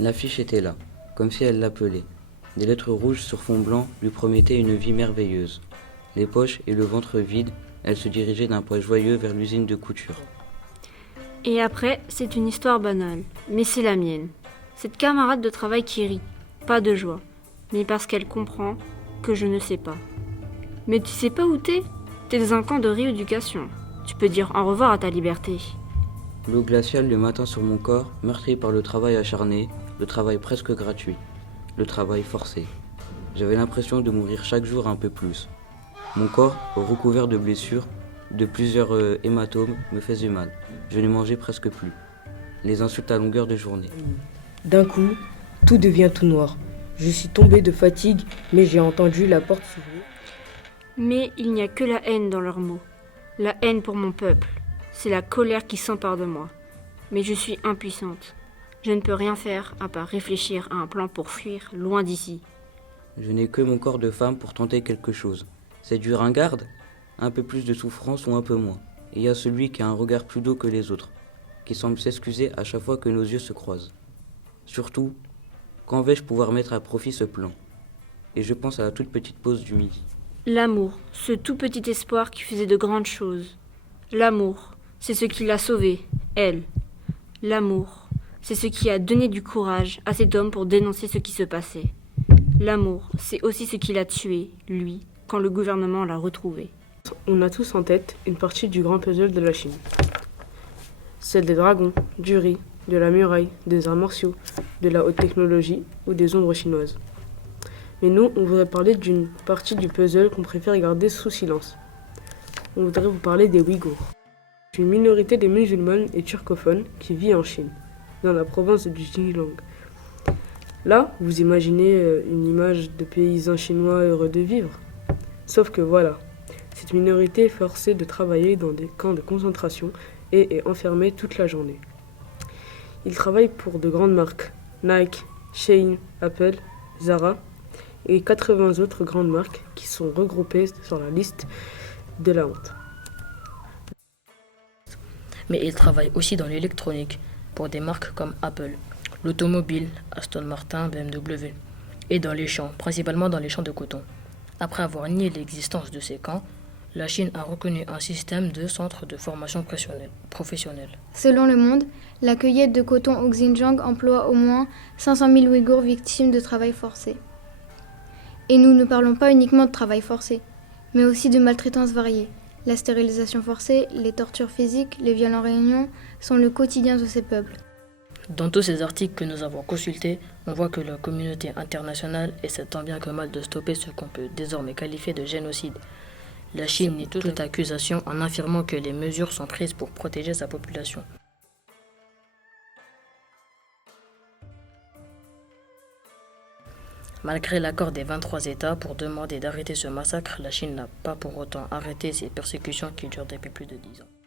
L'affiche était là, comme si elle l'appelait. Des lettres rouges sur fond blanc lui promettaient une vie merveilleuse. Les poches et le ventre vides, elle se dirigeait d'un pas joyeux vers l'usine de couture. Et après, c'est une histoire banale, mais c'est la mienne. Cette camarade de travail qui rit, pas de joie, mais parce qu'elle comprend que je ne sais pas. Mais tu sais pas où t'es? T'es dans un camp de rééducation. Tu peux dire au revoir à ta liberté. L'eau glaciale le matin sur mon corps, meurtri par le travail acharné, le travail presque gratuit, le travail forcé. J'avais l'impression de mourir chaque jour un peu plus. Mon corps, recouvert de blessures, de plusieurs hématomes, me faisait mal. Je ne mangeais presque plus. Les insultes à longueur de journée. D'un coup, tout devient tout noir. Je suis tombé de fatigue, mais j'ai entendu la porte s'ouvrir. Mais il n'y a que la haine dans leurs mots. La haine pour mon peuple. C'est la colère qui s'empare de moi. Mais je suis impuissante. Je ne peux rien faire à part réfléchir à un plan pour fuir loin d'ici. Je n'ai que mon corps de femme pour tenter quelque chose. C'est du ringarde? Un peu plus de souffrance ou un peu moins. Et il y a celui qui a un regard plus doux que les autres, qui semble s'excuser à chaque fois que nos yeux se croisent. Surtout, quand vais-je pouvoir mettre à profit ce plan? Et je pense à la toute petite pause du midi. L'amour, ce tout petit espoir qui faisait de grandes choses. L'amour, c'est ce qui l'a sauvée, elle. L'amour, c'est ce qui a donné du courage à cet homme pour dénoncer ce qui se passait. L'amour, c'est aussi ce qui l'a tué, lui, quand le gouvernement l'a retrouvé. On a tous en tête une partie du grand puzzle de la Chine. Celle des dragons, du riz, de la muraille, des arts martiaux, de la haute technologie ou des ombres chinoises. Mais nous, on voudrait parler d'une partie du puzzle qu'on préfère garder sous silence. On voudrait vous parler des Ouïghours. C'est une minorité des musulmanes et turcophones qui vit en Chine, dans la province du Xinjiang. Là, vous imaginez une image de paysans chinois heureux de vivre. Sauf que voilà, cette minorité est forcée de travailler dans des camps de concentration et est enfermée toute la journée. Ils travaillent pour de grandes marques, Nike, Shein, Apple, Zara et 80 autres grandes marques qui sont regroupées sur la liste de la honte. Mais ils travaillent aussi dans l'électronique pour des marques comme Apple, l'automobile, Aston Martin, BMW, et dans les champs, principalement dans les champs de coton. Après avoir nié l'existence de ces camps, la Chine a reconnu un système de centres de formation professionnelle. Selon Le Monde, la cueillette de coton au Xinjiang emploie au moins 500 000 Ouïghours victimes de travail forcé. Et nous ne parlons pas uniquement de travail forcé, mais aussi de maltraitance variée. La stérilisation forcée, les tortures physiques, les viols en réunion sont le quotidien de ces peuples. Dans tous ces articles que nous avons consultés, on voit que la communauté internationale essaie tant bien que mal de stopper ce qu'on peut désormais qualifier de génocide. La Chine nie toute accusation en affirmant que les mesures sont prises pour protéger sa population. Malgré l'accord des 23 États pour demander d'arrêter ce massacre, la Chine n'a pas pour autant arrêté ces persécutions qui durent depuis plus de 10 ans.